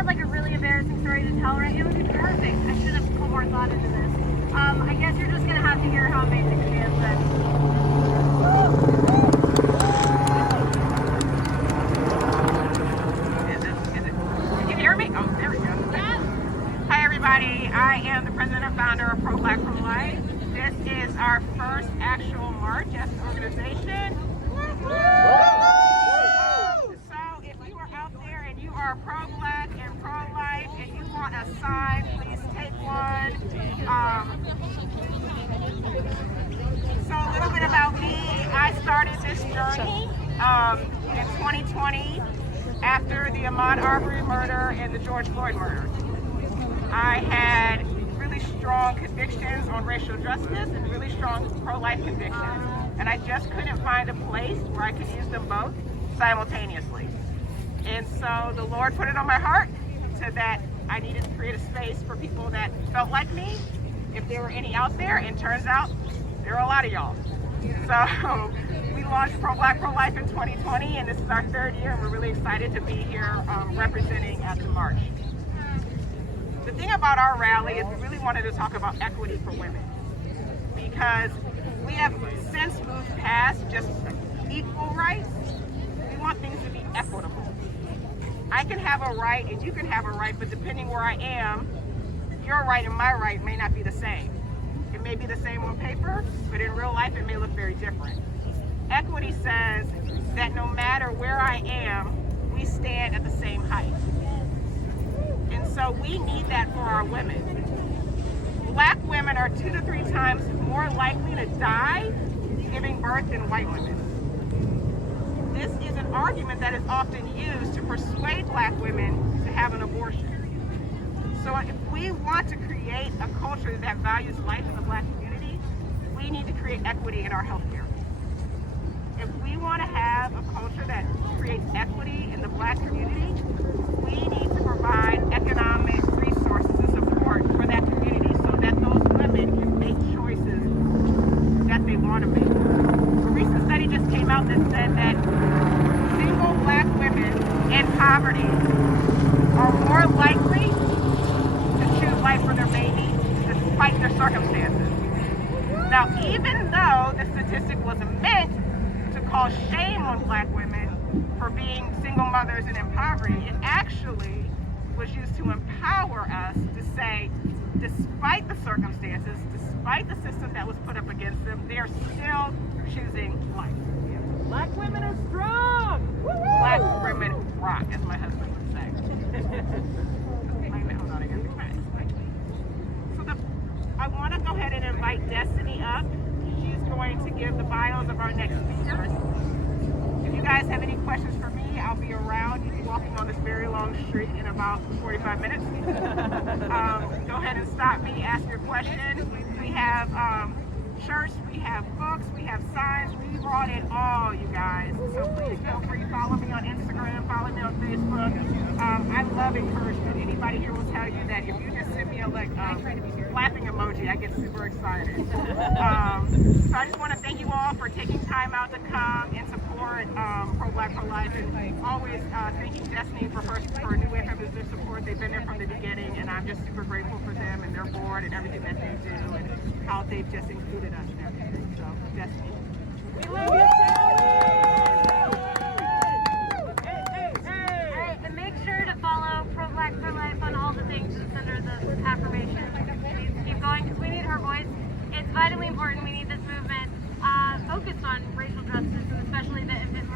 had like a really embarrassing story to tell, right? It would be perfect. I should have put more thought into this. I guess you're just gonna have to hear how amazing she is then. Can you hear me? Oh, there we go. Hi everybody, I am the president and founder of Pro Black Pro Life. This is our first actual march as an organization. So if you are out there and you are pro-black and pro-life and you want a sign, please take one. So a little bit about me. I started this journey in 2020 after the Ahmaud Arbery murder and the George Floyd murder. I had really strong convictions on racial justice and really strong pro-life convictions. And I just couldn't find a place where I could use them both simultaneously. And so the Lord put it on my heart that I needed to create a space for people that felt like me, if there were any out there, and turns out there are a lot of y'all. So we launched Pro Black Pro Life in 2020, and this is our third year, and we're really excited to be here representing at the march. The thing about our rally is we really wanted to talk about equity for women, because we have since moved past just equal rights. We want things to be equitable. I can have a right and you can have a right, but depending where I am, your right and my right may not be the same. It may be the same on paper, but in real life it may look very different. Equity says that no matter where I am, we stand at the same height. And so we need that for our women. Black women are 2 to 3 times more likely to die giving birth than white women. This is an argument that is often used to persuade black women to have an abortion. So if we want to create a culture that values life in the black community, we need to create equity in our healthcare. If we want to have a culture that creates equity in the black community, we need to provide economic resources and support for that community so that those women can make choices that they want to make. A recent study just came out that said that single black women in poverty are more likely to choose life for their baby despite their circumstances. Now, even though the statistic wasn't meant to cause shame on black women for being single mothers and in poverty, it actually was used to empower us to say, despite the circumstances, despite the system that was put up against them, they are still choosing life. Black women are strong! Woo-hoo! Black women rock, as my husband would say. Hold on, I gotta be quiet. So I want to go ahead and invite Destiny up. She's going to give the bios of our next speakers. If you guys have any questions for me, I'll be around. You'll be walking on this very long street in about 45 minutes. Go ahead and stop me, ask your question. We have shirts, we have books, we have signs. We brought it all, you guys. So please feel free, follow me on Instagram, follow me on Facebook. I love encouragement. Anybody here will tell you that if you just send me a laughing emoji, I get super excited. So I just want to thank you all for taking time out to come and support Pro Black Pro Life, and always thanking Destiny for New Wave Feminist support. They've been there from the beginning, and I'm just super grateful for them and their board and everything that they do and how they've just included us in everything. So, Destiny. We love you, Hey, and make sure to follow Pro Black Pro Life on all the things just under the affirmation. Please keep going because we need her voice. It's vitally important. We need this movement focused on racial justice, and especially the infant